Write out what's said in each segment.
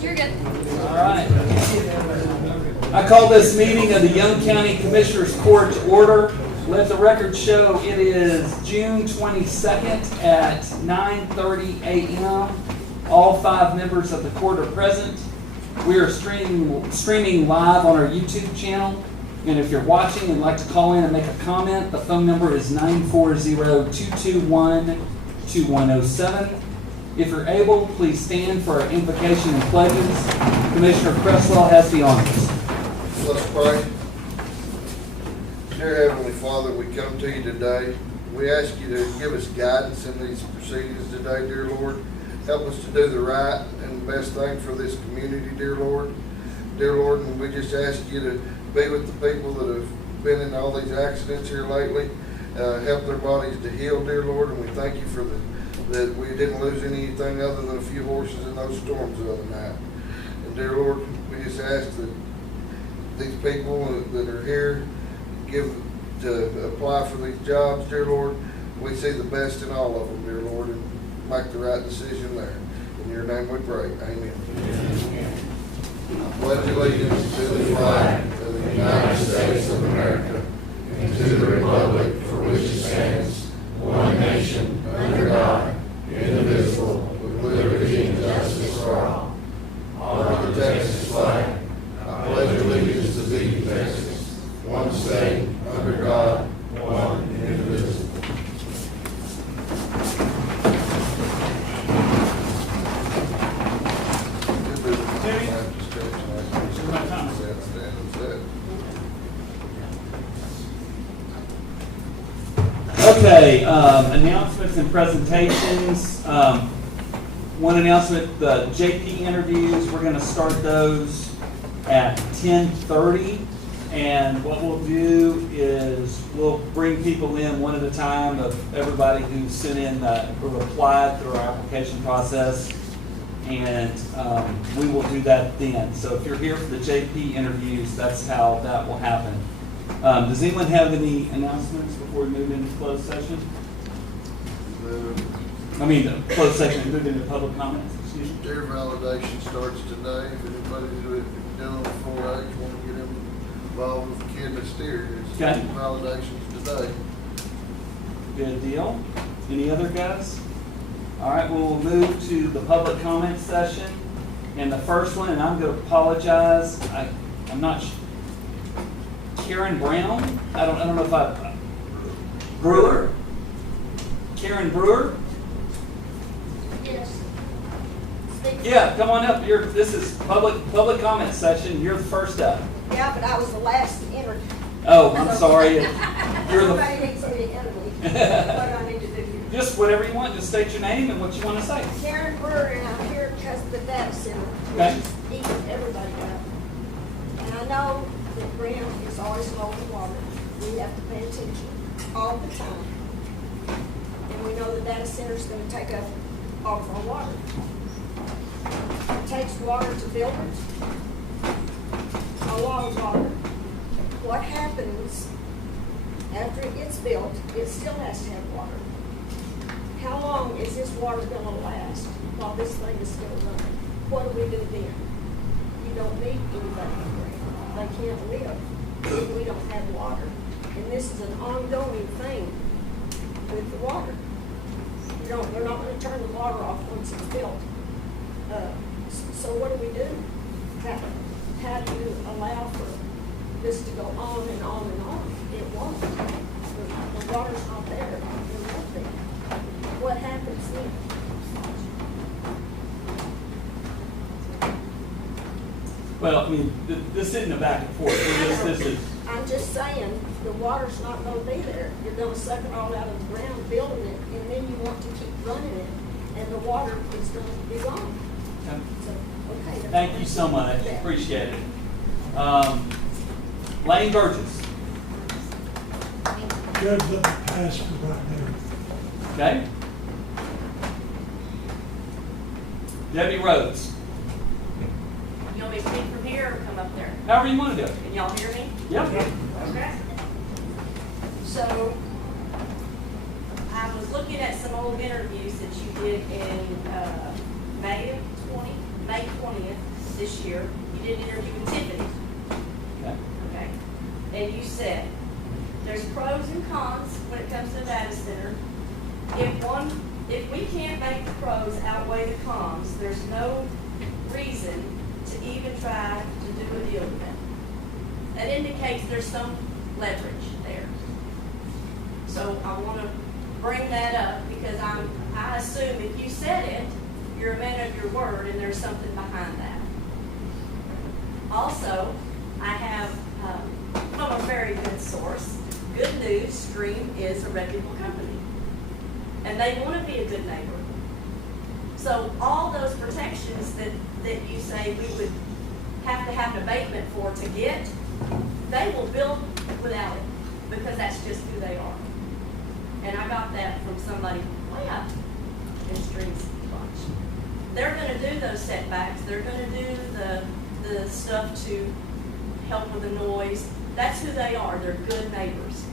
You're good. All right. I call this meeting of the Young County Commissioners Court to order. Let the record show it is June 22nd at 9:30 a.m. All 5 members of the court are present. We are streaming live on our YouTube channel. And if you're watching and like to call in and make a comment, the phone number is 940-221-2107. If you're able, please stand for our invocation and pledges. Commissioner Cresswell has the honors. Let's pray. Dear Heavenly Father, we come to you today. We ask you to give us guidance in these proceedings today, dear Lord. Help us to do the right and the best thing for this community, dear Lord. Dear Lord, and we just ask you to be with the people that have been in all these accidents here lately. Help their bodies to heal, dear Lord, and we thank you for that we didn't lose anything other than a few horses in those storms the other night. And dear Lord, we just ask that these people that are here to apply for these jobs, dear Lord, we see the best in all of them, dear Lord, and make the right decision there. In your name we pray. Amen. I pledge allegiance to the flag of the United States of America and to the republic for which it stands, one nation, under God, indivisible, with liberty and justice for all. Honor the Texas flag. I pledge allegiance to thee, Texas, one state, under God, one indivisible. Okay, announcements and presentations. One announcement, the JP interviews, we're going to start those at 10:30. And what we'll do is we'll bring people in one at a time of everybody who sent in, who applied through our application process. And we will do that then. So if you're here for the JP interviews, that's how that will happen. Does anyone have any announcements before we move into closed session? Closed session and move into public comments. Excuse me. Steer validation starts today. If anybody's doing 4H, want to get involved with the kid that steers, Okay. Validations today. Good deal. Any other guys? All right, we'll move to the public comment session. And the first one, and I'm going to apologize. I'm not sure. Karen Brown. I don't know if Brewer. Karen Brewer. Yes. Yeah, come on up. This is public comment session. You're the first up. Yeah, but I was the last to enter. Oh, I'm sorry. You're Somebody needs to be enter me. What do I need to do here? Just whatever you want. Just state your name and what you want to say. Karen Brewer, and I'm here because of the data center, Okay. which is eating everybody up. And I know that Graham is always low in water. We have to pay attention all the time. And we know the data center is going to take up all of our water. It takes water to build it. A lot of water. What happens after it gets built, it still has to have water. How long is this water going to last while this thing is still running? What do we do then? You don't need anybody. They can't live if we don't have water. And this is an ongoing thing with the water. We're not going to turn the water off once it's built. So what do we do? How do you allow for this to go on and on and on? It won't. The water's not there. It won't be. What happens then? Well, this isn't a back and forth. This is. I'm just saying, the water's not going to be there. You're going to suck it all out of the ground, building it, and then you want to keep running it, and the water is going to be gone. Okay. So, okay. Thank you so much. Yeah. Appreciate it. Lane Burgess. Judge, let me pass for right there. Okay. Debbie Rhodes. You want me to speak from here or come up there? However you want to do it. Can y'all hear me? Yep. Okay. So, I was looking at some old interviews that you did in May May 20th this year, you did an interview with Tiffany, Okay. okay? And you said, there's pros and cons when it comes to data center. If we can't make the pros outweigh the cons, there's no reason to even try to do a deal with them. That indicates there's some leverage there. So I want to bring that up because I assume if you said it, you're a man of your word and there's something behind that. Also, I have from a very good source, Good News Stream is a reputable company. And they want to be a good neighbor. So all those protections that you say we would have to have an abatement for to get, they will build without it because that's just who they are. And I got that from somebody way up in Stream's bunch. They're going to do those setbacks. They're going to do the stuff to help with the noise. That's who they are. They're good neighbors.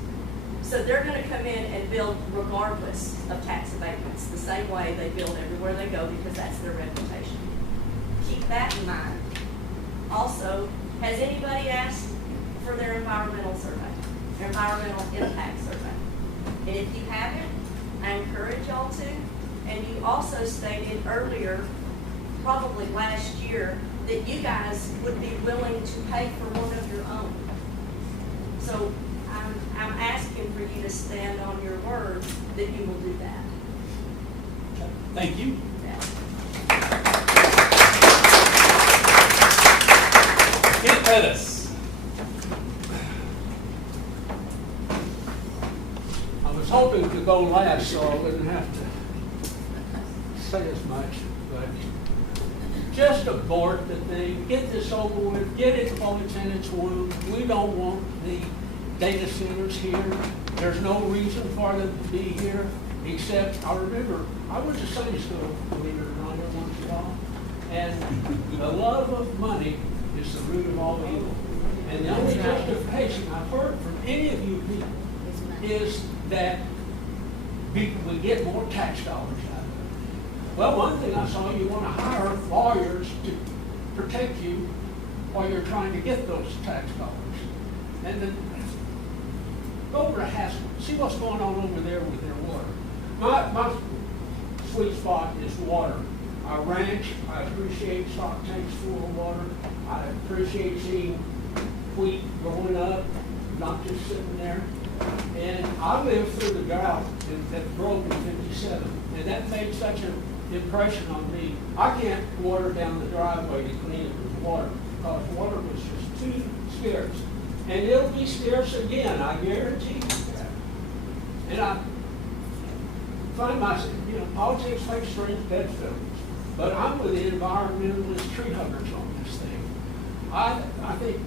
So they're going to come in and build regardless of tax abatements, the same way they build everywhere they go because that's their reputation. Keep that in mind. Also, has anybody asked for their environmental survey, their environmental impact survey? And if you haven't, I encourage y'all to. And you also stated earlier, probably last year, that you guys would be willing to pay for one of your own. So I'm asking for you to stand on your word that you will do that. Thank you. Yeah. Kent Pettis. I was hoping to go last so I wouldn't have to say as much, but just abort the thing, get this over with, get it while it's in its womb. We don't want the data centers here. There's no reason for them to be here, except I remember I went to Sunday school, believe it or not, every once in a while, and the love of money is the root of all evil. And the only justification I've heard from any of you people is that people would get more tax dollars out of it. Well, one thing I saw, you want to hire lawyers to protect you while you're trying to get those tax dollars. And then go over to Haskell, see what's going on over there with their water. My sweet spot is water. Our ranch, I appreciate stock tanks full of water. I appreciate seeing wheat growing up, not just sitting there. And I lived through the drought that broke in '57, and that made such an impression on me. I can't water down the driveway to clean it with water, because water was just too scarce. And it'll be scarce again, I guarantee you that. And I find myself, politics makes strange bedfellows, but I'm with the environmentalist tree huggers on this thing. I think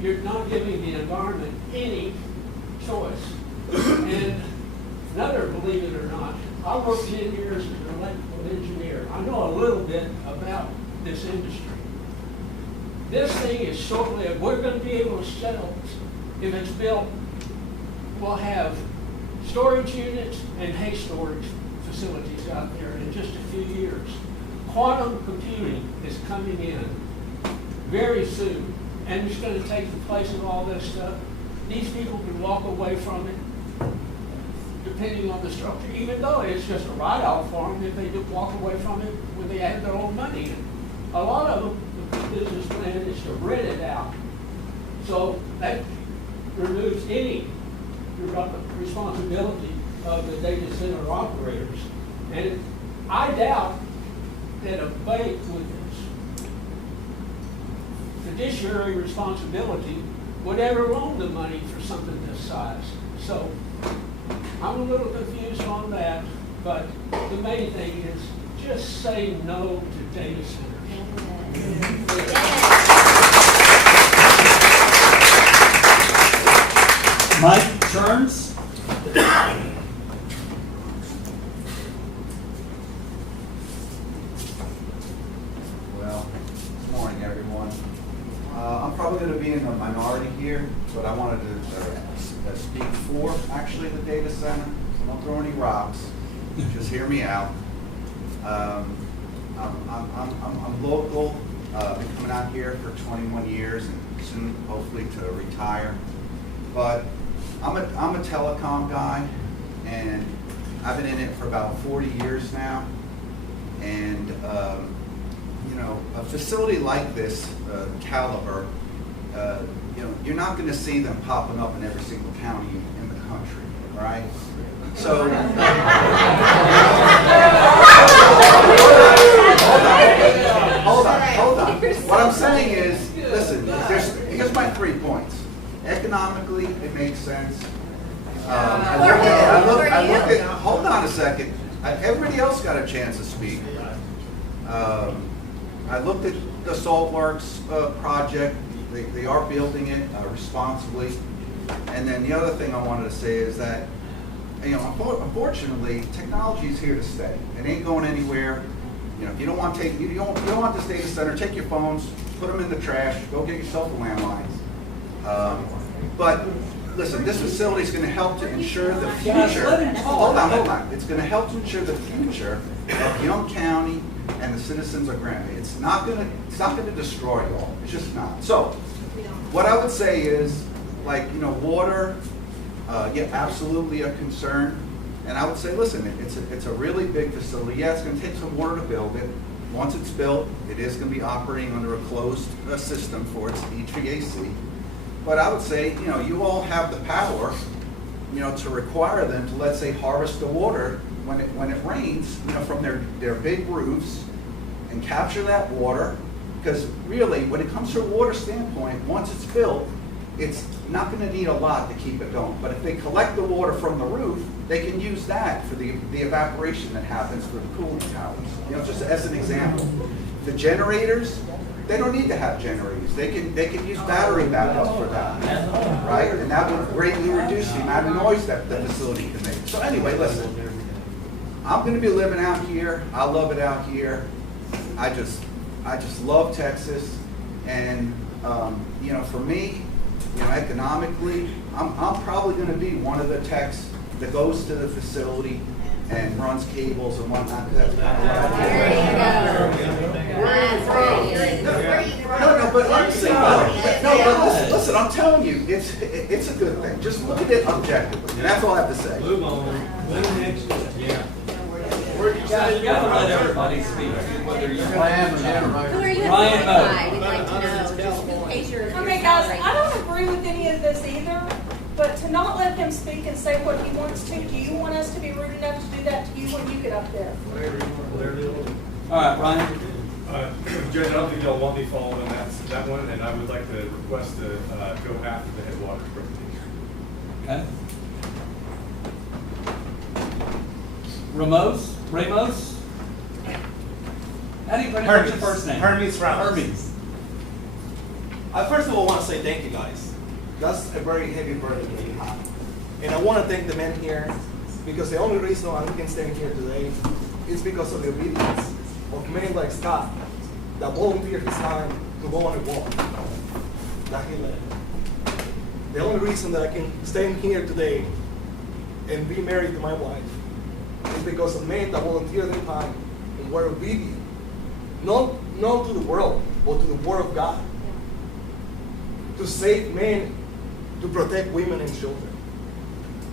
you're not giving the environment any choice. And another, believe it or not, I worked 10 years as an electrical engineer. I know a little bit about this industry. This thing is short-lived. We're going to be able to sell, if it's built, we'll have storage units and hay storage facilities out there in just a few years. Quantum computing is coming in very soon, and it's going to take the place of all this stuff. These people can walk away from it, depending on the structure, even though it's just a write-off for them if they do walk away from it when they add their own money in. A lot of them, the business plan is to rent it out. So that removes any responsibility of the data center operators. And I doubt that a bank with its fiduciary responsibility would ever loan the money for something this size. So I'm a little confused on that, but the main thing is just say no to data centers. Mike Turns. Well, good morning, everyone. I'm probably going to be in the minority here, but I wanted to speak for, actually, the data center. So don't throw any rocks. Just hear me out. I'm local, been coming out here for 21 years and soon hopefully to retire. But I'm a telecom guy, and I've been in it for about 40 years now. And you know, a facility like this caliber, you know, you're not going to see them popping up in every single county in the country, right? So, hold on. What I'm saying is, listen, here's my 3 points. Economically, it makes sense. I looked at, hold on a second. Everybody else got a chance to speak. I looked at the Salt Works project. They are building it responsibly. And then the other thing I wanted to say is that, you know, unfortunately, technology is here to stay. It ain't going anywhere. You know, if you don't want to take, you don't want this data center, take your phones, put them in the trash, go get yourself a landline. But listen, this facility is going to help to ensure the future. Hold on. It's going to help to ensure the future of Young County and the citizens of Granby. It's not going to destroy you all. It's just not. So, what I would say is, like, you know, water, yeah, absolutely a concern. And I would say, listen, it's a really big facility. Yeah, it's going to take some water to build it. Once it's built, it is going to be operating under a closed system for its HVAC. But I would say, you know, you all have the power, you know, to require them to, let's say, harvest the water when it rains, you know, from their big roofs and capture that water. Because really, when it comes to a water standpoint, once it's built, it's not going to need a lot to keep it going. But if they collect the water from the roof, they can use that for the evaporation that happens for the cooling towers. You know, just as an example. The generators, they don't need to have generators. They can use battery backups for that, right? And that would greatly reduce the amount of noise that the facility can make. So anyway, listen, I'm going to be living out here. I love it out here. I just love Texas, and you know, for me, you know, economically, I'm probably going to be one of the techs that goes to the facility and runs cables and whatnot. That's kind of what I do. But listen, I'm telling you, it's a good thing. Just look at it objectively, and that's all I have to say. Move on. Yeah. You gotta let everybody speak, whether you're Ryan or Who are you Ryan identified? We'd like to know, just in case you're. Okay, guys, I don't agree with any of this either, but to not let him speak and say what he wants to, do you want us to be rude enough to do that to you when you get up there? All right, Ryan. Judge, I don't think y'all want me following that one, and I would like to request to go after the headwaters presentation. Okay. Ramos? How do you pronounce your first name? Hermes Ramos. Hermes. I first of all want to say thank you guys. That's a very heavy burden that you have. And I want to thank the men here, because the only reason I can stand here today is because of the obedience of men like Scott that volunteered his time to go on a walk that he led. The only reason that I can stand here today and be married to my wife is because of men that volunteered their time and were obedient, not to the world, but to the word of God, to save men, to protect women and children.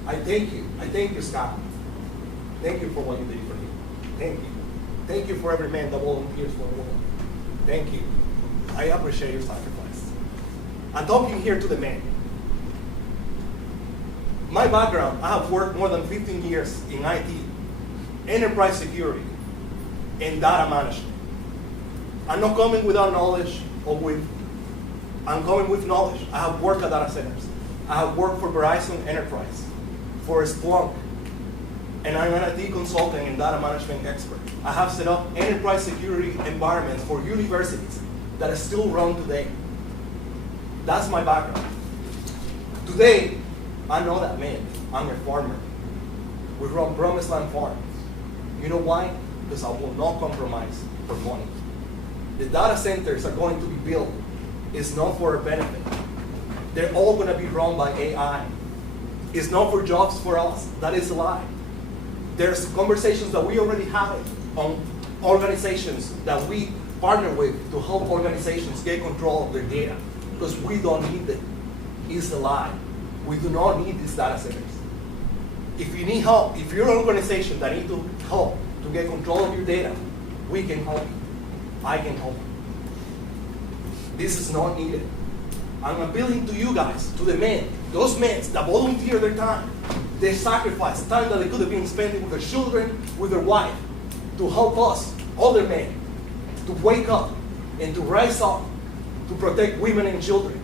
I thank you, Scott. Thank you for what you did for me. Thank you. Thank you for every man that volunteers for a woman. Thank you. I appreciate your sacrifice. I'm talking here to the men. My background, I have worked more than 15 years in IT, enterprise security, and data management. I'm not coming without knowledge I'm coming with knowledge. I have worked at data centers. I have worked for Verizon Enterprise, for Splunk, and I'm an IT consultant and data management expert. I have set up enterprise security environments for universities that are still run today. That's my background. Today, I know that man. I'm a farmer. We run Promised Land Farm. You know why? Because I will not compromise for money. The data centers are going to be built. It's not for a benefit. They're all going to be run by AI. It's not for jobs for us. That is a lie. There's conversations that we already had on organizations that we partner with to help organizations get control of their data, because we don't need it. It's a lie. We do not need these data centers. If you need help, if you're an organization that needs to help to get control of your data, we can help you. I can help you. This is not needed. I'm appealing to you guys, to the men, those men that volunteer their time, their sacrifice, time that they could have been spending with their children, with their wife, to help us, other men, to wake up and to rise up to protect women and children.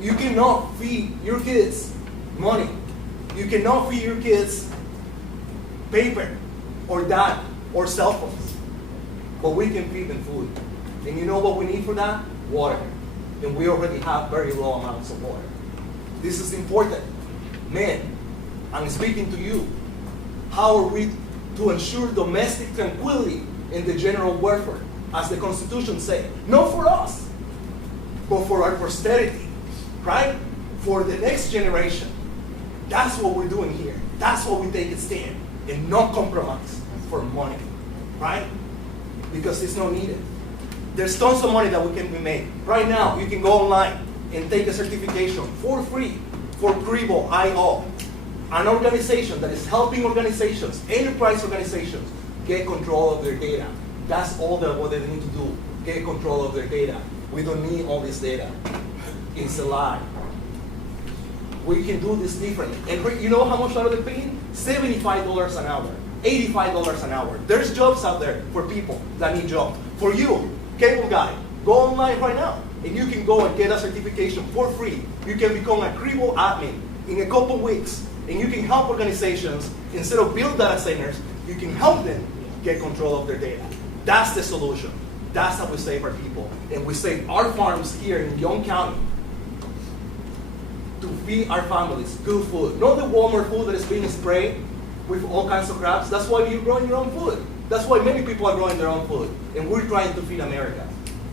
You cannot feed your kids money. You cannot feed your kids paper or data or cell phones. But we can feed them food. And you know what we need for that? Water. And we already have very low amounts of water. This is important. Men, I'm speaking to you. How are we to ensure domestic tranquility in the general welfare, as the Constitution says? Not for us, but for our posterity, right? For the next generation. That's what we're doing here. That's what we take a stand and not compromise for money, right? Because it's not needed. There's tons of money that we can be made. Right now, you can go online and take a certification for free for Cribo.io, an organization that is helping organizations, enterprise organizations, get control of their data. That's all what they need to do, get control of their data. We don't need all this data. It's a lie. We can do this differently. And you know how much are they paying? $75 an hour, $85 an hour. There's jobs out there for people that need jobs. For you, cable guy, go online right now, and you can go and get a certification for free. You can become a Cribo admin in a couple weeks, and you can help organizations, instead of build data centers, you can help them get control of their data. That's the solution. That's how we save our people. And we save our farms here in Young County to feed our families good food. Not the Walmart food that is being sprayed with all kinds of crops. That's why you're growing your own food. That's why many people are growing their own food. And we're trying to feed America.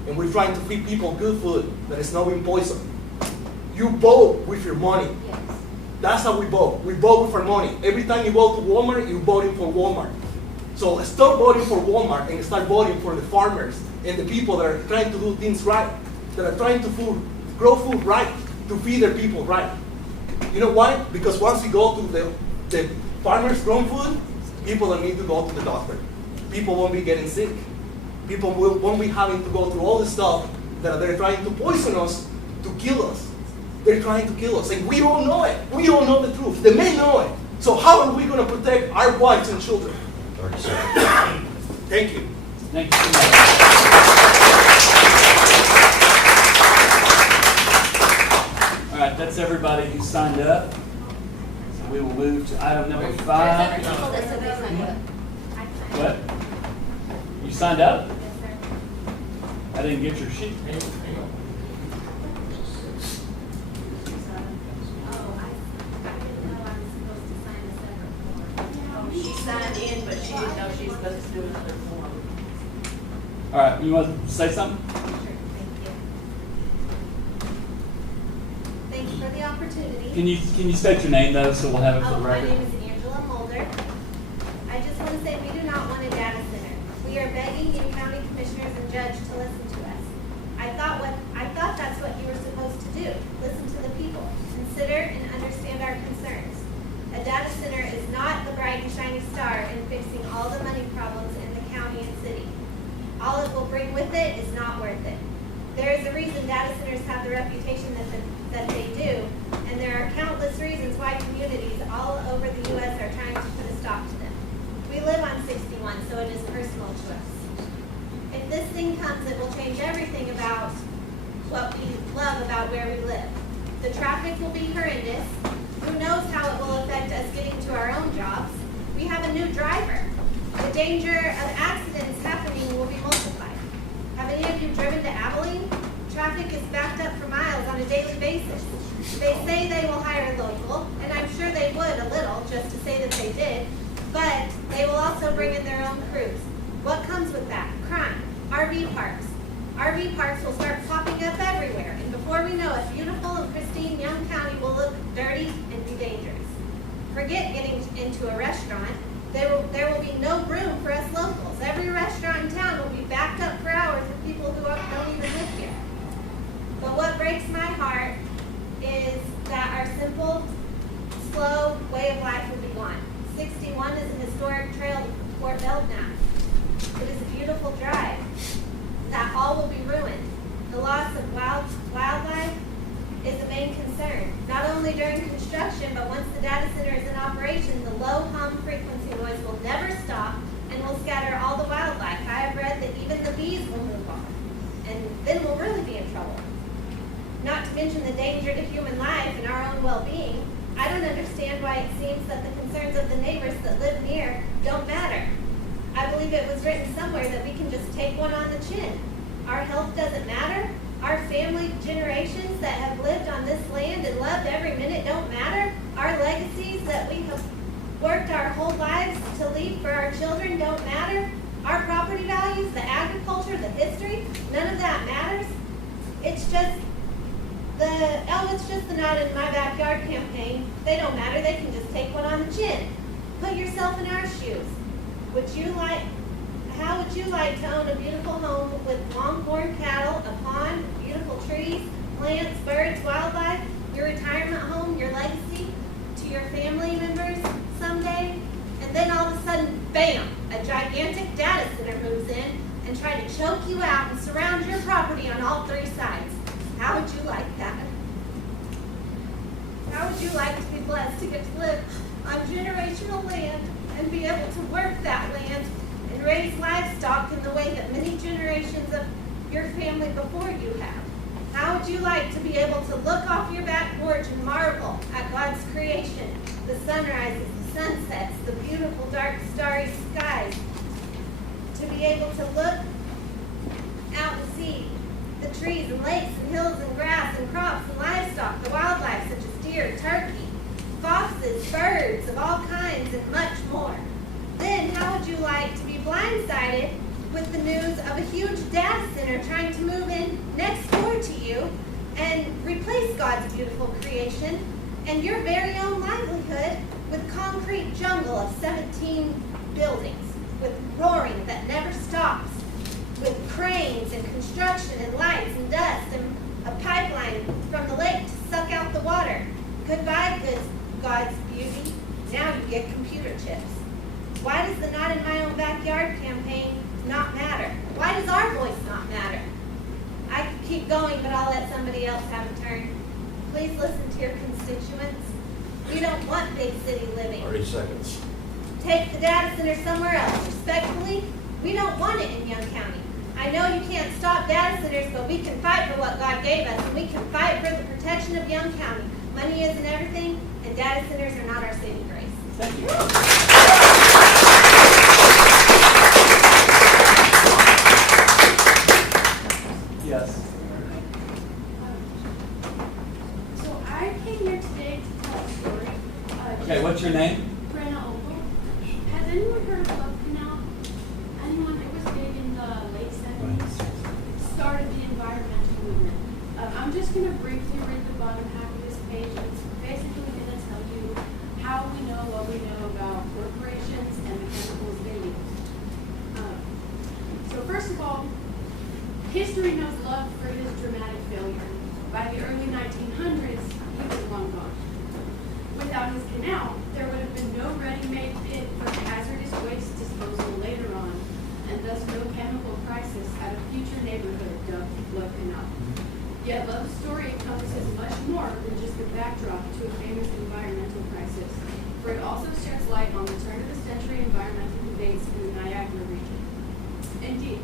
And we're trying to feed people good food that is not being poisoned. You vote with your money. Yes. That's how we vote. We vote with our money. Every time you go to Walmart, you're voting for Walmart. So stop voting for Walmart and start voting for the farmers and the people that are trying to do things right, that are trying to grow food right, to feed their people right. You know why? Because once you go to the farmers grown food, people don't need to go to the doctor. People won't be getting sick. People won't be having to go through all the stuff that they're trying to poison us, to kill us. They're trying to kill us, and we all know it. We all know the truth. The men know it. So how are we going to protect our wives and children? 30 seconds. Thank you. Thank you so much. All right, that's everybody who signed up. So we will move to item number 5. People that said they signed up. What? You signed up? Yes, sir. I didn't get your sheet. Oh, I didn't know I was supposed to sign a separate form. She signed in, but she didn't know she was supposed to do another form. All right, you want to say something? Sure, thank you. Thank you for the opportunity. Can you state your name though, so we'll have it for the My record? name is Angela Mulder. I just want to say we do not want a data center. We are begging you county commissioners and judge to listen to us. I thought that's what you were supposed to do. Listen to the people. Consider and understand our concerns. A data center is not the bright and shiny star in fixing all the money problems in the county and city. All it will bring with it is not worth it. There is a reason data centers have the reputation that they do, and there are countless reasons why communities all over the U.S. are trying to put a stop to them. We live on 61, so it is personal to us. If this thing comes, it will change everything about what we love about where we live. The traffic will be horrendous. Who knows how it will affect us getting to our own jobs? We have a new driver. The danger of accidents happening will be multiplied. Have any of you driven to Abilene? Traffic is backed up for miles on a daily basis. They say they will hire local, and I'm sure they would a little, just to say that they did, but they will also bring in their own crews. What comes with that? Crime. RV parks. RV parks will start popping up everywhere, and before we know it, beautiful and pristine Young County will look dirty and be dangerous. Forget getting into a restaurant. There will be no room for us locals. Every restaurant in beautiful drive, that all will be ruined. The loss of wildlife is a main concern, not only during construction, but once the data center is in operation, the low hum frequency noise will never stop and will scatter all the wildlife. I have read that even the bees will move on, and then we'll really be in trouble. Not to mention the danger to human life and our own well-being. I don't understand why it seems that the concerns of the neighbors that live near don't matter. I believe it was written somewhere that we can just take one on the chin. Our health doesn't matter. Our family generations that have lived on this land and loved every minute don't matter. Our legacies that we have worked our whole lives to leave for our children don't matter. Our property values, the agriculture, the history, none of that matters. It's just the not in my backyard campaign. They don't matter. They can just take one on the chin. Put yourself in our shoes. How would you like to own a beautiful home with longhorn cattle, a pond, beautiful trees, plants, birds, wildlife, your retirement home, your legacy to your family members someday? And then all of a sudden, bam, a gigantic data center moves in and try to choke you out and surround your property on all three sides. How would you like that? How would you like to be blessed to get to live on generational land and be able to work that land and raise livestock in the way that many generations of your family before you have? How would you like to be able to look off your back porch and marvel at God's creation, the sunrises, the sunsets, the beautiful dark starry skies, to be able to look out and see the trees and lakes and hills and grass and crops and livestock, the wildlife such as deer, turkey, foxes, birds of all kinds, and much more? Then how would you like to be blindsided with the news of a huge data center trying to move in next door to you and replace God's beautiful creation and your very own livelihood with concrete jungle of 17 buildings, with roaring that never stops, with cranes and construction and lights and dust and a pipeline from the lake to suck out the water? Goodbye, God's beauty. Now you get computer chips. Why does the Not in My Own Backyard campaign not matter? Why does our voice not matter? I could keep going, but I'll let somebody else have a turn. Please listen to your constituents. We don't want big city living. 30 seconds. Take the data center somewhere else. Respectfully, we don't want it in Young County. I know you can't stop data centers, but we can fight for what God gave us, and we can fight for the protection of Young County. Money isn't everything, and data centers are not our saving grace. Thank you. Yes. So I came here today to tell a story. Okay, what's your name? Brenna Ogle. Has anyone heard of Love Canal? Anyone? It was big in the late 70s. It started the environmental movement. I'm just going to briefly read the bottom half of this page. It's basically going to tell you how we know what we know about corporations and the chemicals they use. So first of all, history knows love for his dramatic failure. By the early 1900s, he was long gone. Without his canal, there would have been no ready-made pit for hazardous waste disposal later on, and thus no chemical crisis at a future neighborhood dubbed Love Canal. Yet Love's story encompasses much more than just a backdrop to a famous environmental crisis, for it also sheds light on the turn-of-the-century environmental debates in the Niagara region. Indeed,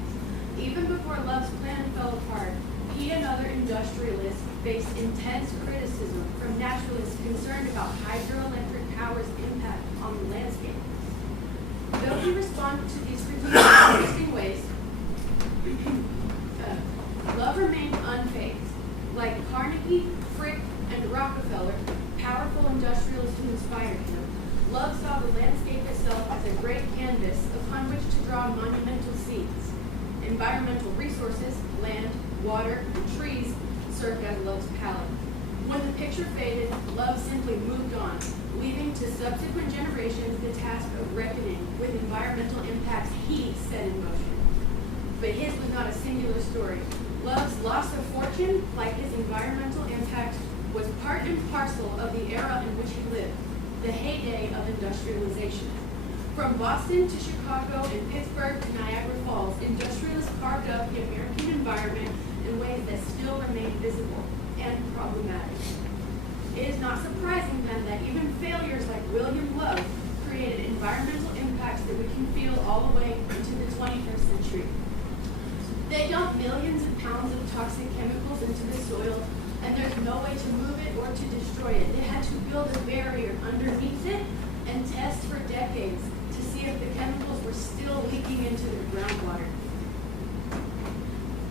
even before Love's plan fell apart, he and other industrialists faced intense criticism from naturalists concerned about hydroelectric power's impact on the landscape. Though he responded to these critiques in interesting ways, Love remained unfazed. Like Carnegie, Frick, and Rockefeller, powerful industrialists who inspired him, Love saw the landscape itself as a great canvas upon which to draw monumental scenes. Environmental resources, land, water, and trees served as Love's palette. When the picture faded, Love simply moved on, leaving to subsequent generations the task of reckoning with environmental impacts he set in motion. But his was not a singular story. Love's loss of fortune, like his environmental impact, was part and parcel of the era in which he lived, the heyday of industrialization. From Boston to Chicago and Pittsburgh to Niagara Falls, environment in ways that still remain visible and problematic. It is not surprising then that even failures like William Love created environmental impacts that we can feel all the way into the 21st century. They dump millions of pounds of toxic chemicals into the soil, and there's no way to move it or to destroy it. They had to build a barrier underneath it and test for decades to see if the chemicals were still leaking into the groundwater.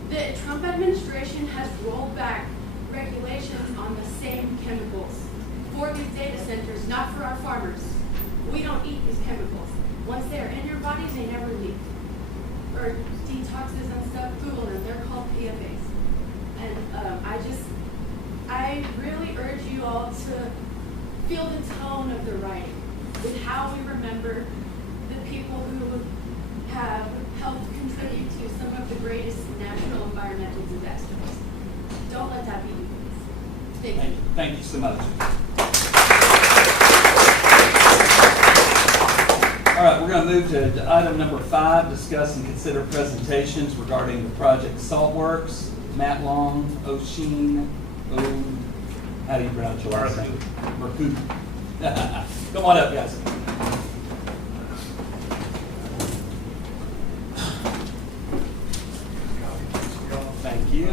The Trump administration has rolled back regulations on the same chemicals for these data centers, not for our farmers. We don't eat these chemicals. Once they're in your bodies, they never leak. Or detoxes and stuff, Google them, they're called PFAs. And I really urge you all to feel the tone of the writing with how we remember the people who have helped contribute to some of the greatest natural environmental disasters. Don't let that be you, please. Thank you. Thank you so much. All right, we're going to move to item number 5, discuss and consider presentations regarding the project Saltworks. Matt Long, O'Sheen, how do you pronounce your last name? Marcoux. Come on up, guys. Thank you.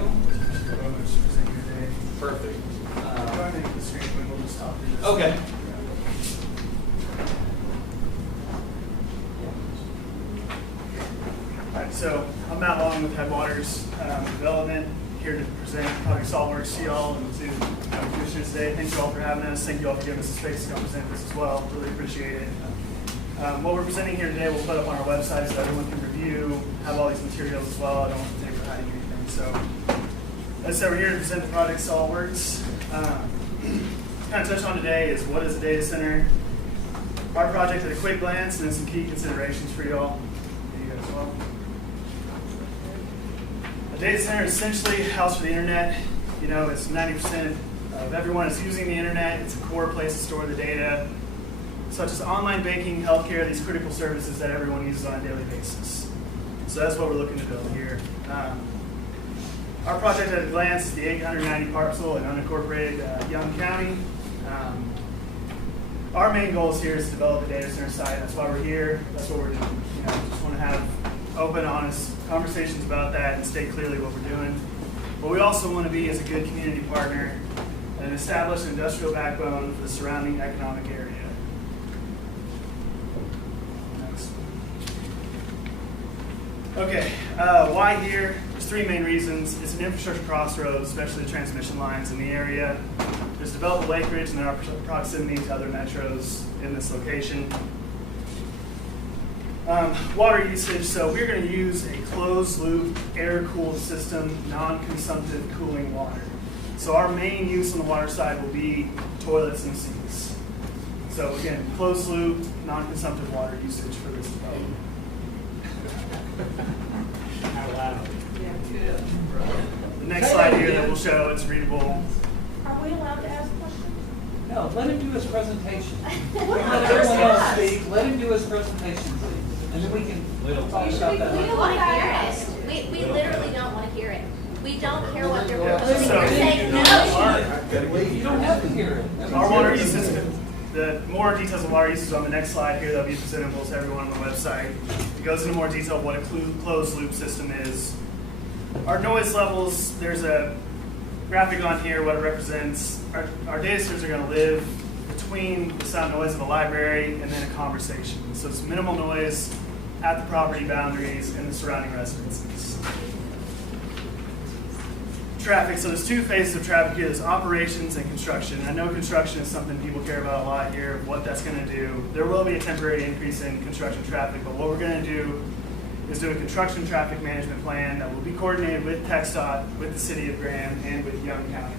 Perfect. Okay. Alright, so I'm Matt Long with Headwaters Development, here to present Project Saltworks to y'all and to commissioners today. Thank you all for having us. Thank you all for giving us the space to come present this as well. Really appreciate it. What we're presenting here today we'll put up on our website so everyone can review, have all these materials as well. I don't want to take for hiding anything. So, as I said, we're here to present the Project Saltworks. Kind of touch on today is what is a data center, our project at a quick glance, and then some key considerations for y'all. As well. A data center is essentially a house for the internet. You know, it's 90% of everyone is using the internet. It's a core place to store the data, such as online banking, healthcare, these critical services that everyone uses on a daily basis. So that's what we're looking to build here. Our project at a glance is the 890 parcel in unincorporated Young County. Our main goals here is to develop a data center site. That's why we're here. That's what we're doing. You know, just want to have open, honest conversations about that and state clearly what we're doing. But we also want to be as a good community partner and establish an industrial backbone for the surrounding economic area. Next. Okay, why here? There's 3 main reasons. It's an infrastructure crossroads, especially the transmission lines in the area. There's developable acreage and our proximity to other metros in this location. Water usage, so we're going to use a closed-loop, air-cooled system, non-consumptive cooling water. So our main use on the water side will be toilets and sinks. So again, closed-loop, non-consumptive water usage for this development. Out loud. The next slide here that we'll show, it's readable. Are we allowed to ask questions? No, let him do his presentation. Let everyone else speak. Let him do his presentation, please. And then we can talk about that. We don't want to hear it. We literally don't want to hear it. We don't care what they're proposing. So- We're saying no. You don't have to hear it. Our water usage, the more details of water usage on the next slide here, that'll be presentable to everyone on the website. It goes into more detail of what a closed loop system is. Our noise levels, there's a graphic on here, what it represents. Our data centers are going to live between the sound noise of a library and then a conversation. So it's minimal noise at the property boundaries and the surrounding residences. Traffic, so there's 2 phases of traffic here. There's operations and construction. I know construction is something people care about a lot here, what that's going to do. There will be a temporary increase in construction traffic, but what we're going to do is do a construction traffic management plan that will be coordinated with TxDOT, with the City of Grand, and with Young County.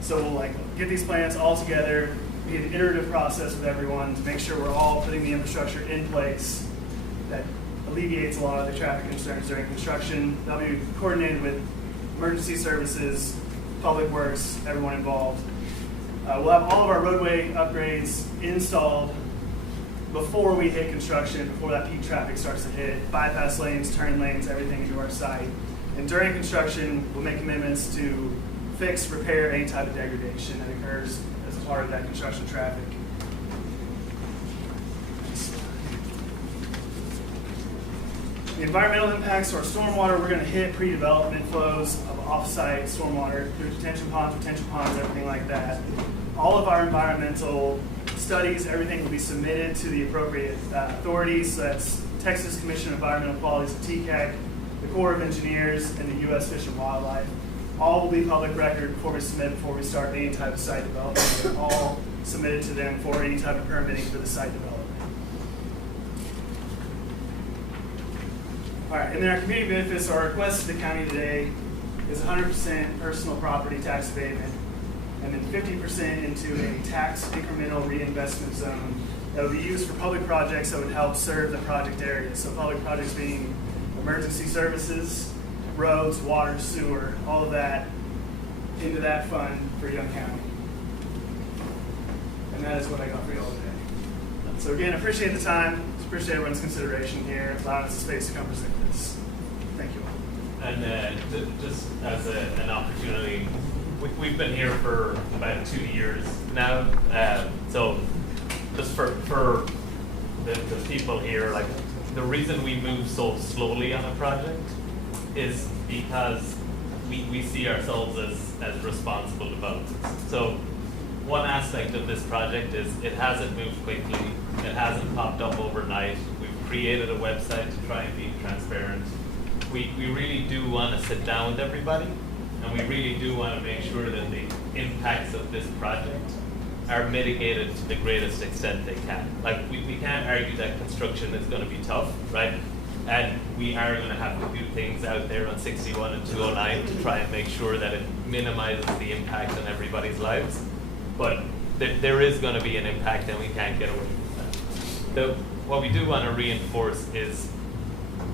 So we'll get these plans all together, be an iterative process with everyone to make sure we're all putting the infrastructure in place that alleviates a lot of the traffic concerns during construction. That'll be coordinated with emergency services, public works, everyone involved. We'll have all of our roadway upgrades installed before we hit construction, before that peak traffic starts to hit. Bypass lanes, turn lanes, everything into our site. And during construction, we'll make commitments to fix, repair any type of degradation that occurs as part of that construction traffic. The environmental impacts to our stormwater, we're going to hit pre-development flows of off-site stormwater through detention ponds, everything like that. All of our environmental studies, everything will be submitted to the appropriate authorities. So that's Texas Commission on Environmental Qualities, the TCAC, the Corps of Engineers, and the U.S. Fish and Wildlife. All will be public record before we start any type of site development. They're all submitted to them for any type of permitting for the site development. All right, and then our community benefits, our request to the county today is 100% personal property tax abatement, and then 50% into a tax incremental reinvestment zone that would be used for public projects that would help serve the project areas. So public projects being emergency services, roads, water, sewer, all of that into that fund for Young County. And that is what I got for you all today. So again, appreciate the time. Appreciate everyone's consideration here, allowing us the space to come present this. Thank you all. And just as an opportunity, we've been here for about 2 years now. So just for the people here, like the reason we move so slowly on a project is because we see ourselves as responsible developers. So one aspect of this project is it hasn't moved quickly, it hasn't popped up overnight. We've created a website to try and be transparent. We really do want to sit down with everybody, and we really do want to make sure that the impacts of this project are mitigated to the greatest extent they can. Like, we can't argue that construction is going to be tough, right? And we are going to have to do things out there on 61 and 209 to try and make sure that it minimizes the impact on everybody's lives. But there is going to be an impact, and we can't get away from that. What we do want to reinforce is,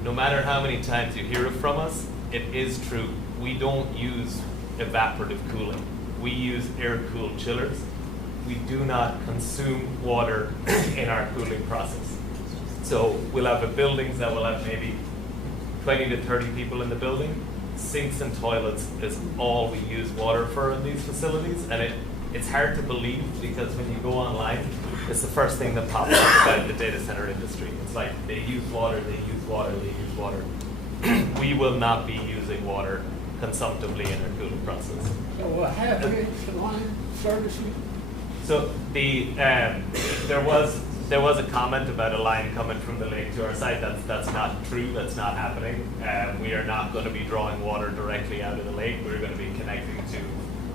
no matter how many times you hear it from us, it is true. We don't use evaporative cooling. We use air-cooled chillers. We do not consume water in our cooling process. So we'll have buildings that will have maybe 20 to 30 people in the building. Sinks and toilets is all we use water for in these facilities, and it's hard to believe, because when you go online, it's the first thing that pops up about the data center industry. It's like they use water, they use water, they use water. We will not be using water consumptively in our cooling process. So what happened to the line service? So there was a comment about a line coming from the lake to our site. That's not true. That's not happening. We are not going to be drawing water directly out of the lake. We're going to be connecting to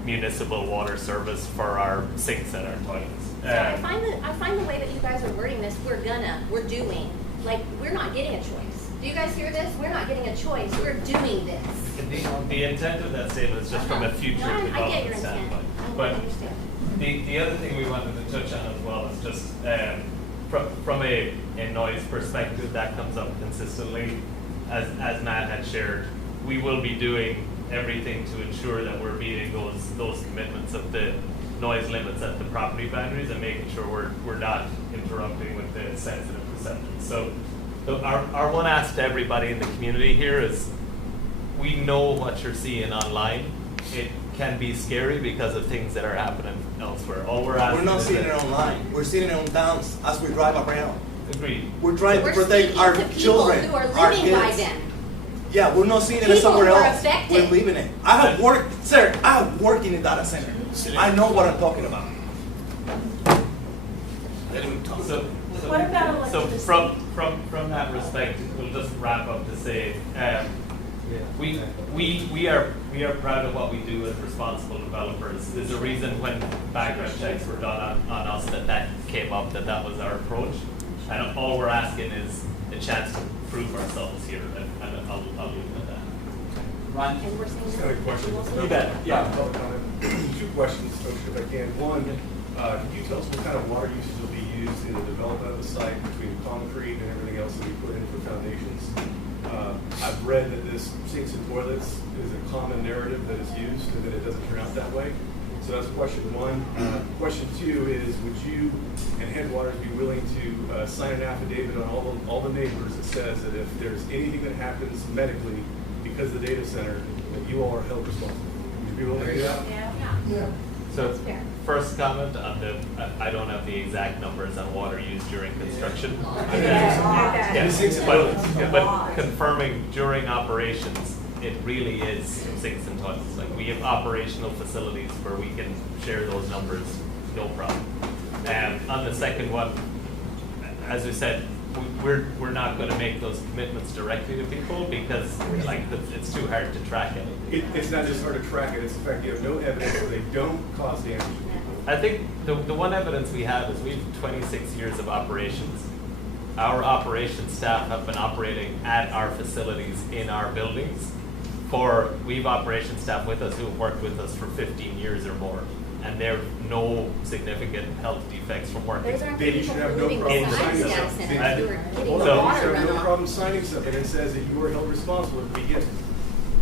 municipal water service for our sinks and our toilets. So I find the way that you guys are wording this, we're doing. Like, we're not getting a choice. Do you guys hear this? We're not getting a choice. We're doing this. The intent of that statement is just from a future development standpoint. But the other thing we wanted to touch on as well is just from a noise perspective that comes up consistently. As Matt had shared, we will be doing everything to ensure that we're meeting those commitments of the noise limits at the property boundaries and making sure we're not interrupting with the sensitive receptors. So our one ask to everybody in the community here is, we know what you're seeing online. It can be scary because of things that are happening elsewhere. All we're asking We're not is seeing that- it online. We're seeing it on towns as we drive around. Agreed. We're trying to We're protect our speaking to children, people who are our living by kids. them. Yeah, we're not seeing it People somewhere who are else. affected. We're living it. I have worked, sir, I have worked in a data center. I know what I'm talking about. So What about so electricity? from that respect, we'll just wrap up to say, we are proud of what we do as responsible developers. There's a reason when background checks were done on us that came up, that was our approach. And all we're asking is a chance to prove ourselves here, and I'll leave it at that. Ryan? And we're saying Just got a question. You bet. Yeah. Public comment. Two questions, Coach, if I can. One, can you tell us what kind of water usage will be used in the development of the site between concrete and everything else that we put in for foundations? I've read that this sinks and toilets is a common narrative that is used, and that it doesn't turn out that way. So that's question one. Question two is, would you and Headwaters be willing to sign an affidavit on all the neighbors that says that if there's anything that happens medically because the data center, that you all are held responsible. Would you be willing to do that? Yeah. So, first comment on I don't have the exact numbers on water used during construction. But confirming during operations, it really is sinks and toilets. Like, we have operational facilities where we can share those numbers, no problem. On the second one, as we said, we're not going to make those commitments directly to people because it's too hard to track it. It's not just hard to track it, it's the fact you have no evidence that they don't cause damage to people. I think the one evidence we have is we have 26 years of operations. Our operations staff have been operating at our facilities in our buildings we have operations staff with us who have worked with us for 15 years or more, and there are no significant health defects from working. Those aren't the Then you people should have who no are moving problem the signing signs down something. centers who are getting Hold the on, water you have no runoff. problem signing something that says that you are held responsible at the beginning.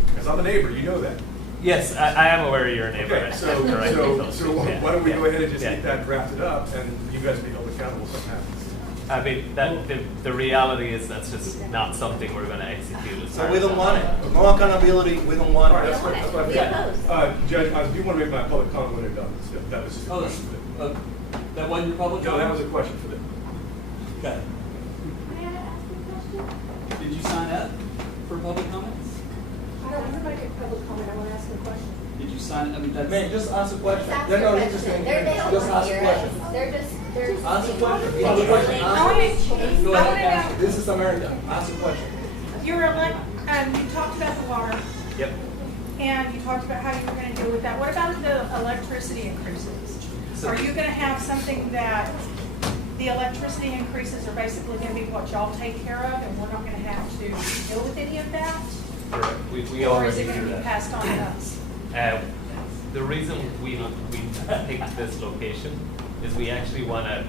Because I'm a neighbor, you know that. Yes, I am aware you're a neighbor. Okay, so why don't we go ahead and just get that drafted up and you guys be held accountable if something happens. I mean, the reality is that's just not something we're going to execute. So we don't want it. No accountability, we don't want All right, it. that's what We oppose. Judge, I do want to make my public comment when they're done. So that was just a question for them. That wasn't your public No, comment? that was a question for them. Okay. May I ask you a question? Did you sign up for public comments? I don't want to make a public comment, I want to ask a question. Did you sign, I mean, that's. Man, just ask a question. Just ask They're your not interested question. in They hearing. don't Just want ask to a hear question. it. They're Ask a question. They Ask a question. I want to, Go I ahead. want This is America. Ask a question. to, you talked about the water, Yep. and you talked about how you were gonna deal with that. What about the electricity increases? Are you gonna have something that the electricity increases are basically gonna be what y'all take care of, and we're not gonna have to deal with any of that? Correct. We Or is already it do gonna be that. passed on to us? The reason we picked this location is we actually want to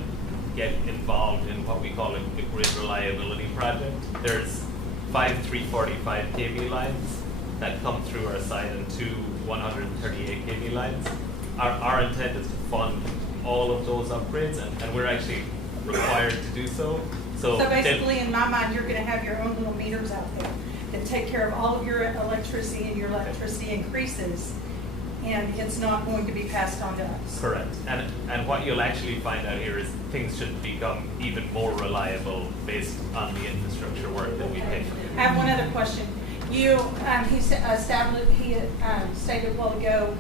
get involved in what we call a grid reliability project. There's 5 345 kV lines that come through our site and 2 138 kV lines. Our intent is to fund all of those upgrades, and we're actually required to do so. So basically, in my mind, you're gonna have your own little meters out there that take care of all of your electricity and your electricity increases, and it's not going to be passed on to us. Correct. And what you'll actually find out here is things should become even more reliable based on the infrastructure work that we pay for. I have one other question. He stated a while ago,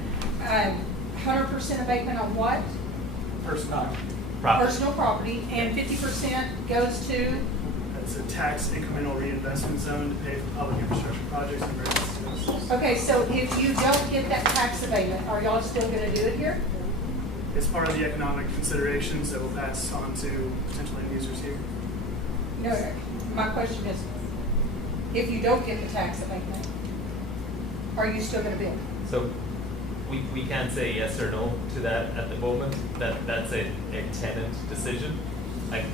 100% abatement on what? Personal. Property. Personal property, and 50% goes to, That's a tax incremental reinvestment zone to pay for public infrastructure projects and emergency services. okay, so if you don't get that tax abatement, are y'all still gonna do it here? It's part of the economic considerations that will pass on to potential end users here. No, my question is, if you don't get the tax abatement, are you still gonna build? So we can't say yes or no to that at the moment. That's a tenant decision. Like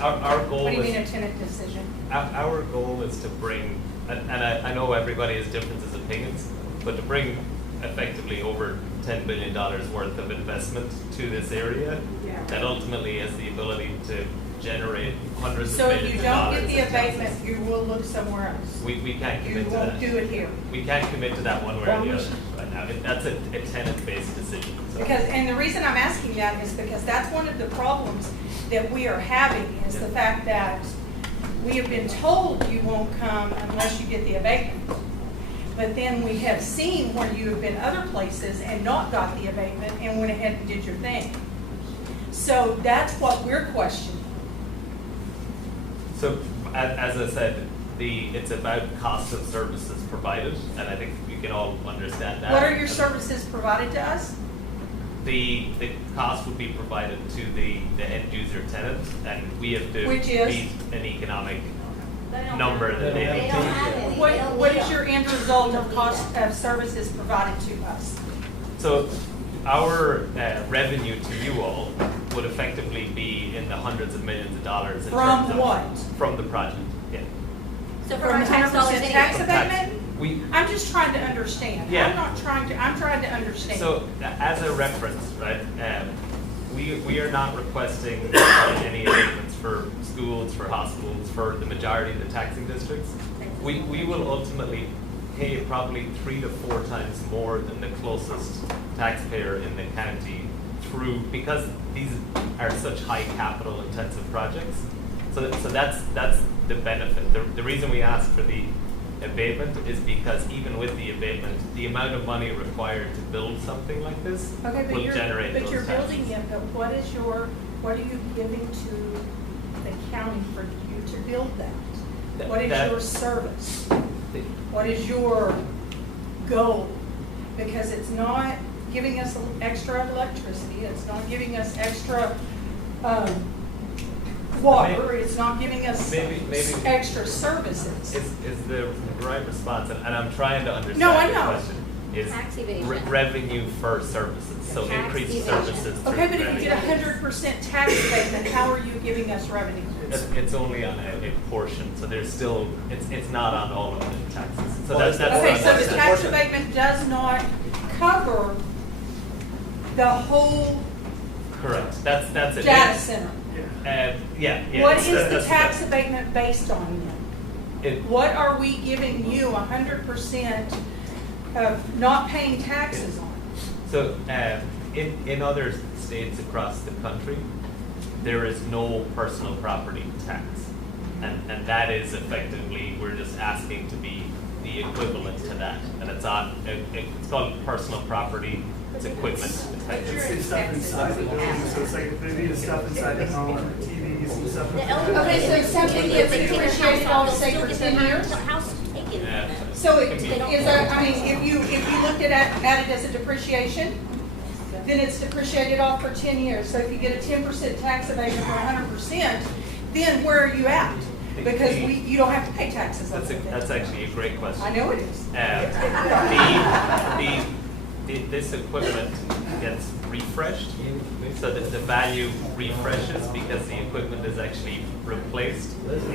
our goal What do you is mean a tenant decision? our goal is to bring, and I know everybody has differences of opinions, but to bring effectively over $10 billion worth of investment to this area that ultimately has the ability to generate hundreds So of if millions you of don't dollars. get the in taxes. abatement, you will look somewhere else. We can't You commit to won't that. do it here. We can't commit to that one way or the other right now. That's a tenant-based decision. So. Because, and the reason I'm asking that is because that's one of the problems that we are having, is the fact that we have been told you won't come unless you get the abatement. But then we have seen where you have been other places and not got the abatement and went ahead and did your thing. So that's what we're questioning. So, as I said, it's about cost of services provided, and I think we can all understand that. What are your services provided to us? The cost would be provided to the end user tenant, and we have to Which is? meet an economic number that they They have. don't have any. What is your end result of cost of services provided to us? So our revenue to you all would effectively be in the hundreds of millions of dollars. In From terms of, what? From the project, yeah. So for From our tax dollars 100% tax anyway. abatement? I'm just trying to understand. Yeah. I'm trying to understand. So as a reference, right, we are not requesting any abatements for schools, for hospitals, for the majority of the taxing districts. We will ultimately pay probably 3 to 4 times more than the closest taxpayer in the county because these are such high capital intensive projects. So that's the benefit. The reason we ask for the abatement is because even with the abatement, the amount of money required to build something like this Okay, will generate those but you're taxes. building it, but what are you giving to the county for you to build that? What is your service? What is your goal? Because it's not giving us extra electricity, it's not giving us extra water, it's not giving us Maybe extra services. is the right response, and I'm trying to understand No, I the know. question, is Tax evasion. revenue for services, so Tax increased evasion. services through Okay, but if you revenue. get 100% tax abatement, how are you giving us revenue? It's only on a portion, so there's still, it's not on all of the taxes. So Well, that's Okay, so that's the the tax portion. abatement does not cover the whole correct. That's it. data center. Yeah. What is that's- the that's tax abatement based on then? It, What are we giving you 100% of not paying taxes on? so in other states across the country, there is no personal property tax, and that is effectively, we're just asking to be the equivalent to that, and it's called personal property. It's equipment. It's stuff inside the building, so it's like if they need stuff inside the home, TVs and stuff. The elderly. Okay, so it's something If that's they take their depreciated house all out, the they'll same for still 10 get their years? house taken. Yeah. So It can be- is that, I mean, if you looked at it as a depreciation, then it's depreciated off for 10 years. So if you get a 10% tax abatement for 100%, then where are you at? Because you don't have to pay taxes on it. That's actually a great question. I know it is. This equipment gets refreshed, so that the value refreshes because the equipment is actually replaced.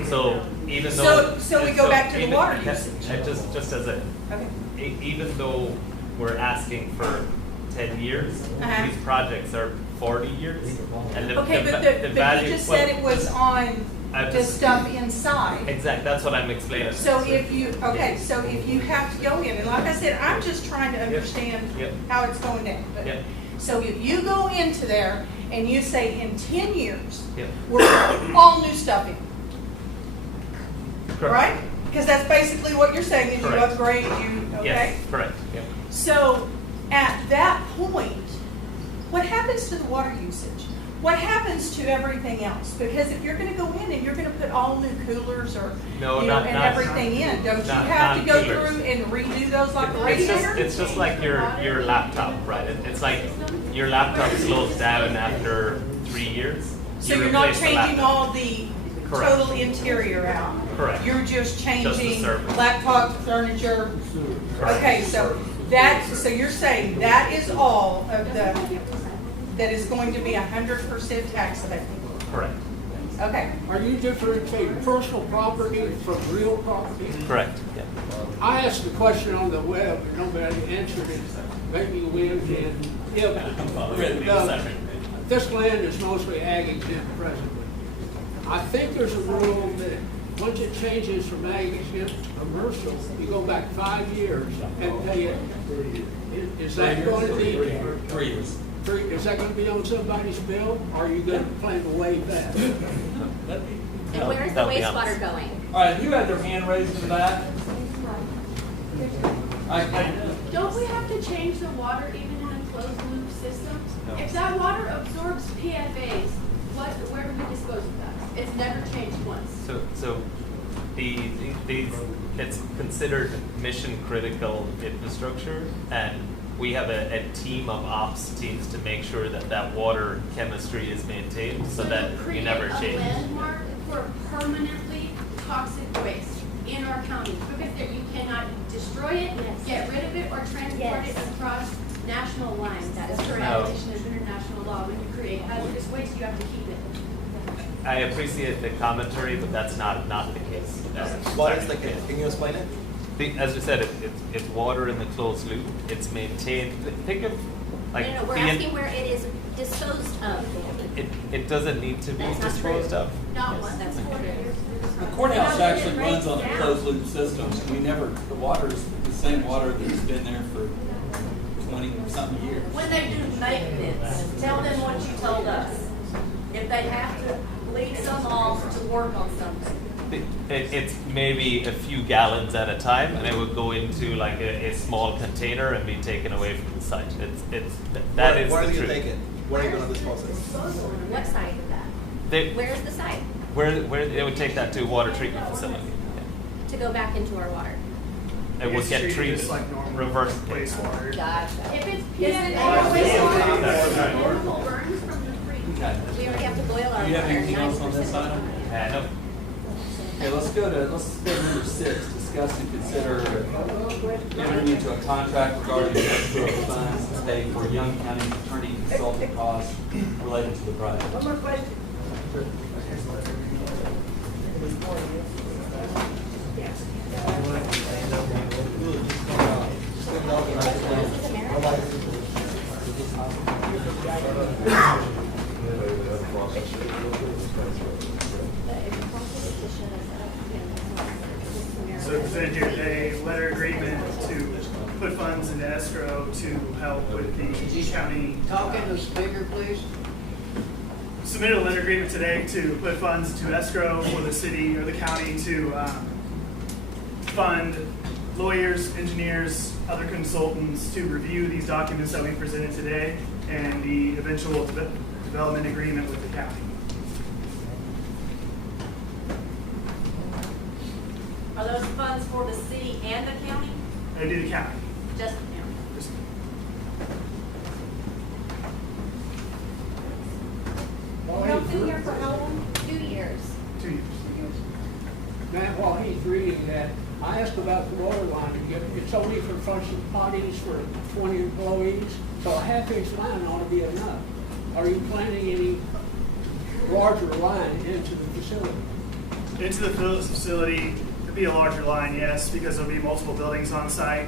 So even though So we go back to the water usage. Just as a Okay. even though we're asking for 10 years, Uh-huh. these projects are 40 years, and the Okay, but the but value. you just said it was on I the just- stuff inside. Exactly, that's what I'm explaining. So if you have to go in, and like I said, I'm just trying to understand Yep. how it's going down. But- Yep. So if you go into there and you say in 10 years, Yep. we're putting all new stuff in, Correct. right? Because that's basically what you're saying, is you Correct. upgrade, okay? Yes, correct, yep. So at that point, what happens to the water usage? What happens to everything else? Because if you're gonna go in and you're gonna put all new coolers or, No, you know, not- and not- everything in, don't you not- have to not go coolers. through and redo those like the It's radiator? just like your laptop, right? It's like your laptop slows down after 3 years. So You you're not replace the changing laptop. all the Correct. total interior out? Correct. You're just changing service. laptop, furniture? Correct. Okay, so so you're saying that is all of that is going to be 100% tax abatement? Correct. Okay. Are you differentiating personal property from real property? Correct, yeah. I asked the question on the web, and nobody answered it. Maybe we can. This land is mostly ag exempt presently. I think there's a rule that once it changes from ag exempt to commercial, you go back 5 years and pay it. Is that going to be? 3 years. Is that going to be on somebody's bill, or are you going to plan to waive that? And where is the That'll be honest. wastewater going? All right, who had their hand raised in the back? Don't we have to change the water even in a closed loop system? If that water absorbs PFAs, where do we dispose of that? It's never changed once. So it's considered mission critical infrastructure, and we have a team of ops teams to make sure that water chemistry is maintained so that you never Create change. a landmark for permanently toxic waste in our county, because you cannot destroy it, get rid of it, or transport it across national lines. That is correct. Violation of international law. When you create hazardous waste, you have to keep it. I appreciate the commentary, but that's not the case. What is the case? Can you explain it? As we said, it's water in the closed loop. It's maintained. Think of like No, we're asking where it is disposed of. it doesn't need to be That's not disposed true. of. Not once. That's That's not 4 true. years. The courthouse actually runs on a closed loop system. The water's the same water that's been there for 20-something years. When they do maintenance, tell them what you told us. If they have to leave some off to work on something. It's maybe a few gallons at a time, and it would go into like a small container and be taken away from the site. That is Where the do you truth. take it? Where are you gonna dispose it? What site is that? Where's the site? Where they would take that to a water treatment facility. To go back into our water? It would get treated, just like normal reverse. wastewater. Gotcha. If it's Is PFAS it wastewater, That's it burns from the creek. Okay. We already have to boil our Do you have water anything else on this 90%. item? No. Okay, let's go to number 6, discuss and consider entering into a contract regarding the escrow funds to pay for Young County attorney consultant costs related to the project. One more question. So presented here today, letter agreement to put funds into escrow to help with the county. Talk in the speaker, please. Submitted a letter agreement today to put funds to escrow for the city or the county to fund lawyers, engineers, other consultants to review these documents that we presented today and the eventual development agreement with the county. Are those funds for the city and the county? They do the county. Just the county? Just- You've been here for how long? 2 years. 2 years. Man, while he's reading that, I asked about the water line. It's only for function potties for 20 employees, so a half-inch line ought to be enough. Are you planning any larger line into the facility? Into the facility, it'd be a larger line, yes, because there'll be multiple buildings on site.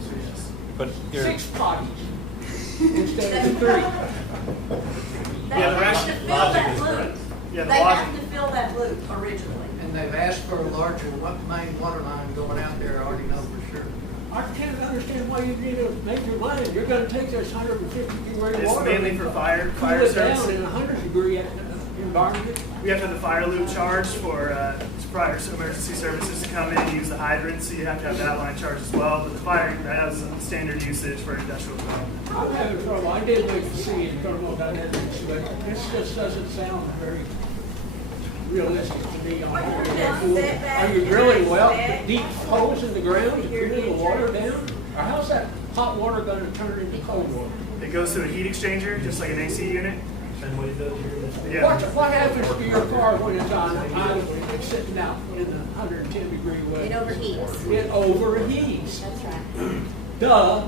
So yes. But you're, 6 potties instead of 3. They Yeah, the have to fill that loop. Yeah, the They logic- have to fill that loop originally. And they've asked for a larger main water line going out there, I already know for sure. I can't understand why you need a major line. You're gonna take this 150 degree It's water. mainly for fire cool it down service. in a 100-degree environment. We have to have the fire loop charged for prior emergency services to come in and use the hydrant, so you have to have that line charged as well. But the fire has standard usage for industrial development. I'm having trouble. I did look to see and don't know about that, but this just doesn't sound very realistic to me on here. Are you really well, deep holes in the ground to put the water down? Or how's that hot water gonna turn into cold water? It goes through a heat exchanger, just like an AC unit. Yeah. What happens to your car when it's on idle, it's sitting out in the 110-degree weather? It overheats. It overheats. That's right. Duh.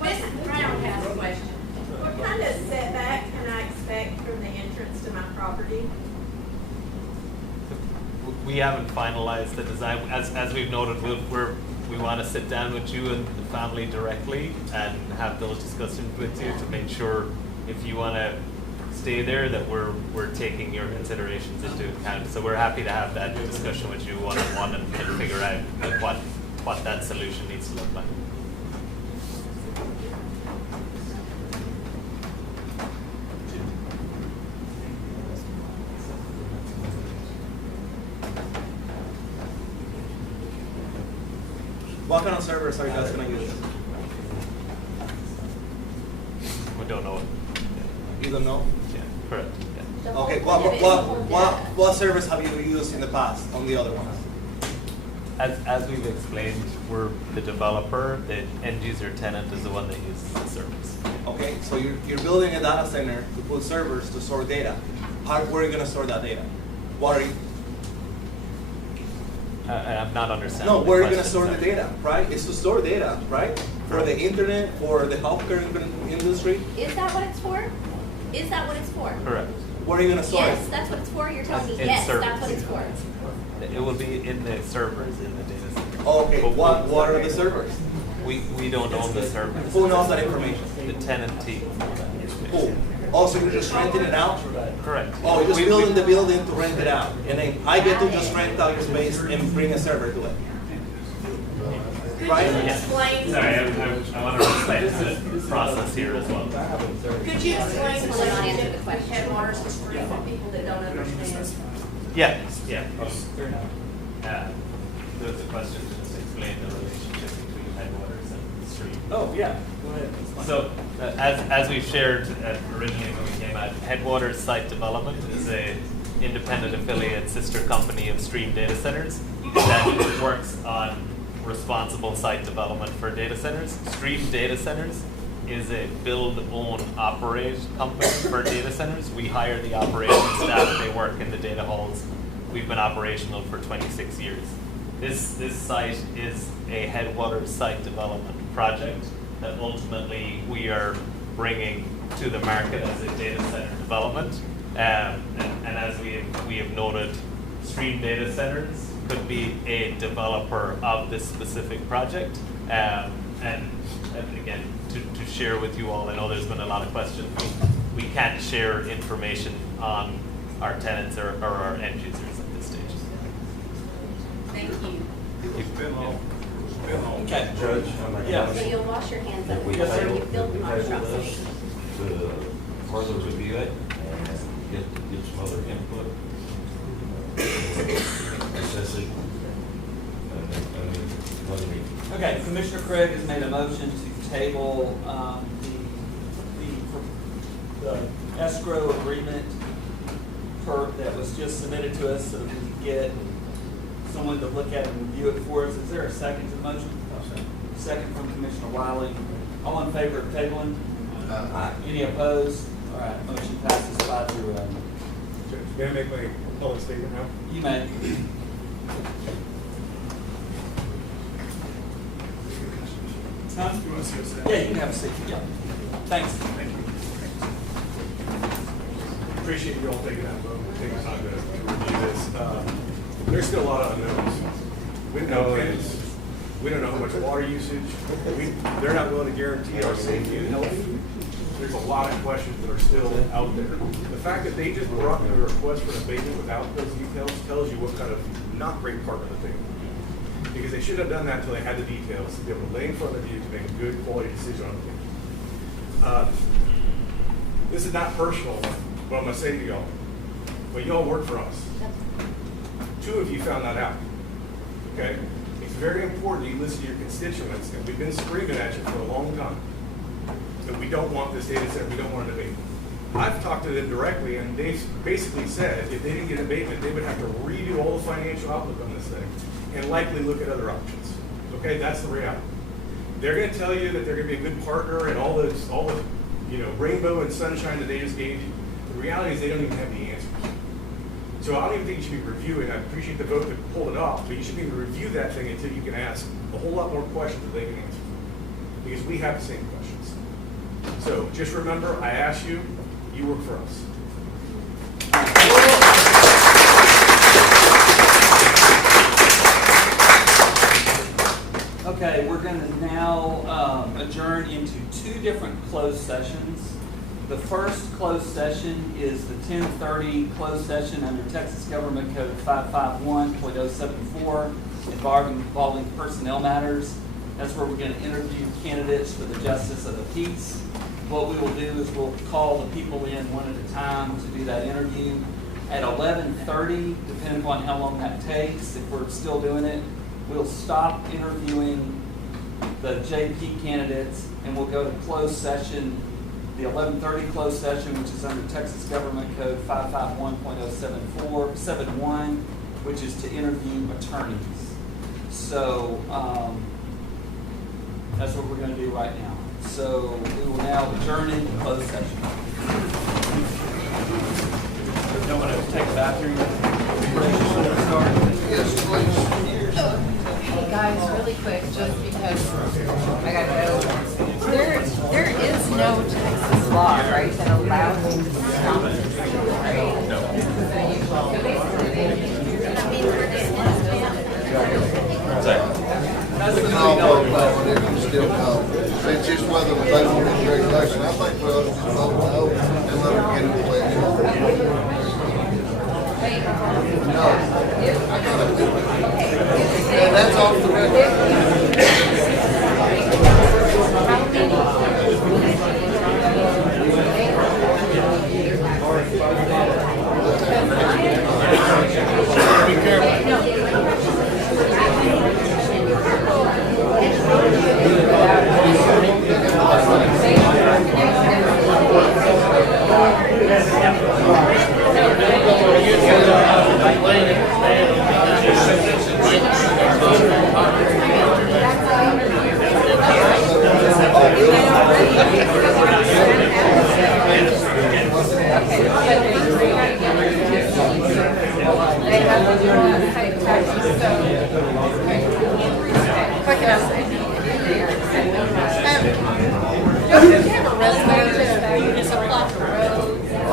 Mrs. Brown has a question. What kind of setback can I expect from the entrance to my property? we haven't finalized the design. As we've noted, we want to sit down with you and the family directly and have those discussions with you to make sure if you want to stay there that we're taking your considerations into account. So we're happy to have that discussion with you one-on-one and figure out what that solution needs to look like. What kind of servers are you guys gonna use? We don't know. You don't know? Yeah, correct. Yeah. Okay, what servers have you used in the past on the other ones? As we've explained, we're the developer. The end user tenant is the one that uses the service. Okay, so you're building a data center to put servers to store data. Where are you gonna store that data? What are you? I'm not understanding. No, the where are you gonna question, store the sorry. data, right? It's to store data, right? For the internet, for the healthcare industry. Is that what it's for? Is that what it's for? Correct. Where are you gonna store Yes, it? that's what it's for. You're telling me In yes, servers. that's what it's for. It will be in the servers in the data center. Okay, But what are the servers? We don't own the servers. Who knows that information? The tenant team. Who? Oh, so you're just renting it out? Correct. Oh, you're just We- building the building to rent it out, and then I get to just rent out your space and bring a server to it. Right? Explain. Sorry, I want to explain the process here as well. Could you explain the Will not answer relationship the with question. Headwaters and Stream for people that don't understand? Yeah, yeah. There was a question to just explain the relationship between Headwaters and Stream. Oh, yeah, go ahead. So, as we shared originally when we came out, Headwaters Site Development is a independent affiliate sister company of Stream Data Centers that works on responsible site development for data centers. Stream Data Centers is a build, own, operate company for data centers. We hire the operations staff, they work in the data halls. We've been operational for 26 years. This site is a Headwaters site development project that ultimately we are bringing to the market as a data center development. And as we have noted, Stream Data Centers could be a developer of this specific project. And again, to share with you all, I know there's been a lot of questions. We can't share information on our tenants or our end users at this stage. Thank you. Okay. Judge, Yeah. So you'll wash your hands of it Yes, sir. before you build the table monstrosity. this to further review it and get some other input. Assess it. Okay, Commissioner Craig has made a motion to table the escrow agreement that was just submitted to us so that we could get someone to look at it and review it for us. Is there a second to the motion? Second from Commissioner Wiley. All in favor of tabling? Any opposed? All right, motion passes 5-0. May I make my public statement now? You may. Huh? You want to see what's Yeah, you can have a seat. Yeah. Thanks. Thank you. Appreciate you all taking that vote, taking time to review this. There's still a lot of unknowns. We don't know how much water usage. They're not willing to guarantee our safety and health. There's a lot of questions that are still out there. The fact that they just brought the request for an abatement without those details tells you what kind of not great partner that they were. Because they should have done that until they had the details to be able to lay in front of you to make a good quality decision on it. This is not personal, what I'm gonna say to y'all, but y'all work for us. 2 of you found that out, okay? It's very important that you listen to your constituents, and we've been screaming at you for a long time that we don't want this data center, we don't want an abatement. I've talked to them directly, and they basically said if they didn't get an abatement, they would have to redo all the financial outlook on this thing and likely look at other options. Okay, that's the reality. They're going to tell you that they're going to be a good partner and all the rainbow and sunshine that they just gave you. The reality is they don't even have the answers. So I don't even think you should be reviewing. I appreciate the vote to pull it off, but you shouldn't even review that thing until you can ask a whole lot more questions that they can answer. Because we have the same questions. So just remember, I asked you, you work for us. Okay, we're going to now adjourn into 2 different closed sessions. The first closed session is the 10:30 closed session under Texas Government Code 551.074 involving personnel matters. That's where we're going to interview candidates for the Justice of the Peace. What we will do is we'll call the people in one at a time to do that interview. At 11:30, depending upon how long that takes, if we're still doing it, we'll stop interviewing the JP candidates and we'll go to closed session, the 11:30 closed session, which is under Texas Government Code 551.071, which is to interview attorneys. So that's what we're going to do right now. So we will now adjourn into closed session. There's no one to take a bathroom. Yes, please. Hey guys, really quick, just because I gotta go. There is no Texas law, right, that allows you to stop this, right? No. So basically, The call vote, it can still call. It's just whether they want to regulation. I think we'll just vote no and that's off the record. Be careful.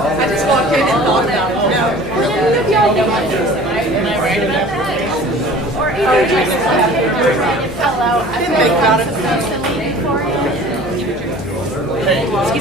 I just walked in and thought about it. Or even just fill out. Didn't think about it. Something for you. Excuse me.